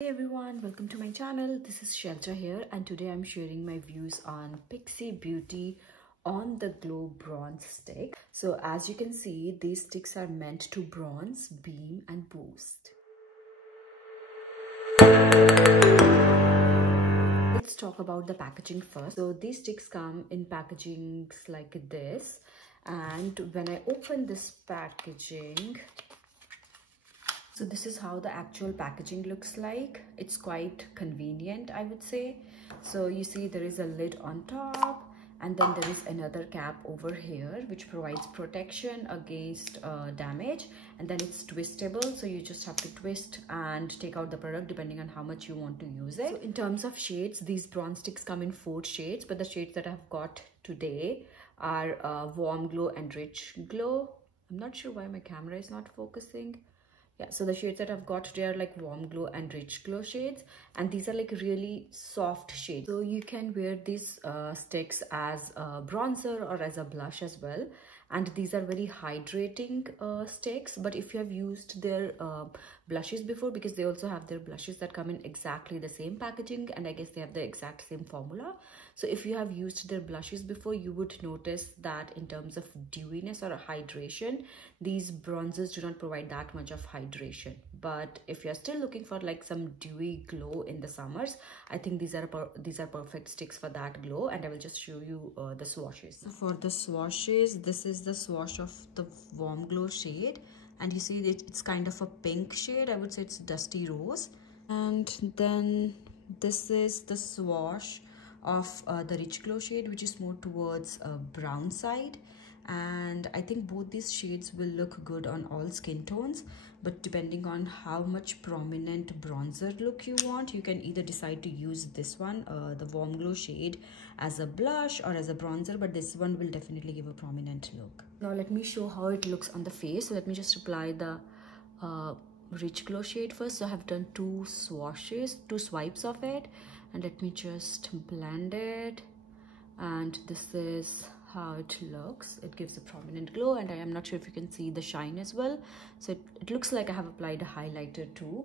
Hey everyone, welcome to my channel. This is Shelter here and today I'm sharing my views on Pixi Beauty on the Glow Bronze Stick. So as you can see, these sticks are meant to bronze, beam and boost. Let's talk about the packaging first. So these sticks come in packagings like this, and when I open this packaging, so this is how the actual packaging looks like. It's quite convenient, I would say. So you see there is a lid on top, and then there is another cap over here which provides protection against damage, and then it's twistable, so you just have to twist and take out the product depending on how much you want to use it. So in terms of shades, these bronze sticks come in 4 shades, but the shades that I've got today are warm glow and rich glow. I'm not sure why my camera is not focusing. Yeah, so the shades that I've got today are like warm glow and rich glow shades, and these are like really soft shades. So you can wear these sticks as a bronzer or as a blush as well. And these are very hydrating sticks, but if you have used their blushes before, because they also have their blushes that come in exactly the same packaging, and I guess they have the exact same formula. So if you have used their blushes before, you would notice that in terms of dewiness or hydration, these bronzers do not provide that much of hydration. But if you're still looking for like some dewy glow in the summers, I think these are perfect sticks for that glow, and I will just show you the swatches. So for the swatches, this is the swatch of the warm glow shade, and you see it's kind of a pink shade. I would say it's dusty rose. And then this is the swatch of the rich glow shade, which is more towards brown side. And I think both these shades will look good on all skin tones, but depending on how much prominent bronzer look you want, you can either decide to use this one, the warm glow shade, as a blush or as a bronzer, but this one will definitely give a prominent look. Now let me show how it looks on the face. So let me just apply the rich glow shade first. So I have done 2 swipes of it, and let me just blend it, and this is how it looks. It gives a prominent glow, and I am not sure if you can see the shine as well. So it looks like I have applied a highlighter too.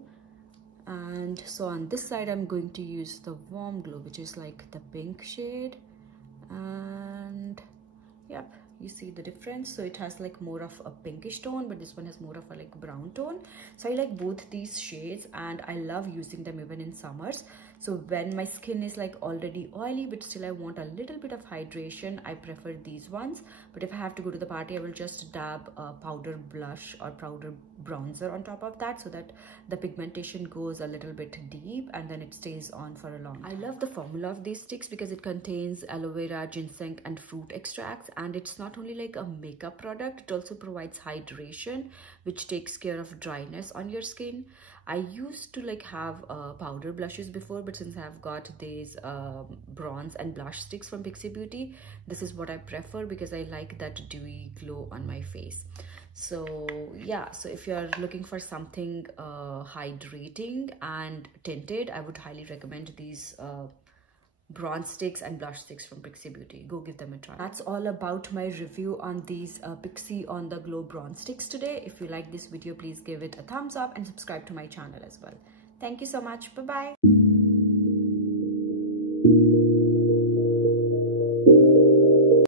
And so on this side I'm going to use the warm glow, which is like the pink shade, and yep, you see the difference. So it has like more of a pinkish tone, but this one has more of a like brown tone. So I like both these shades, and I love using them even in summers. So when my skin is like already oily but still I want a little bit of hydration, I prefer these ones. But if I have to go to the party, I will just dab a powder blush or powder bronzer on top of that, so that the pigmentation goes a little bit deep and then it stays on for a long time. I love the formula of these sticks because it contains aloe vera, ginseng and fruit extracts, and it's not only like a makeup product, it also provides hydration, which takes care of dryness on your skin. I used to like have powder blushes before, but since I've got these bronze and blush sticks from Pixi Beauty, this is what I prefer because I like that dewy glow on my face. So yeah, so if you're looking for something hydrating and tinted, I would highly recommend these bronze sticks and blush sticks from Pixi Beauty. Go give them a try. That's all about my review on these Pixi on the Glow bronze sticks today. If you like this video, please give it a thumbs up and subscribe to my channel as well. Thank you so much. Bye bye.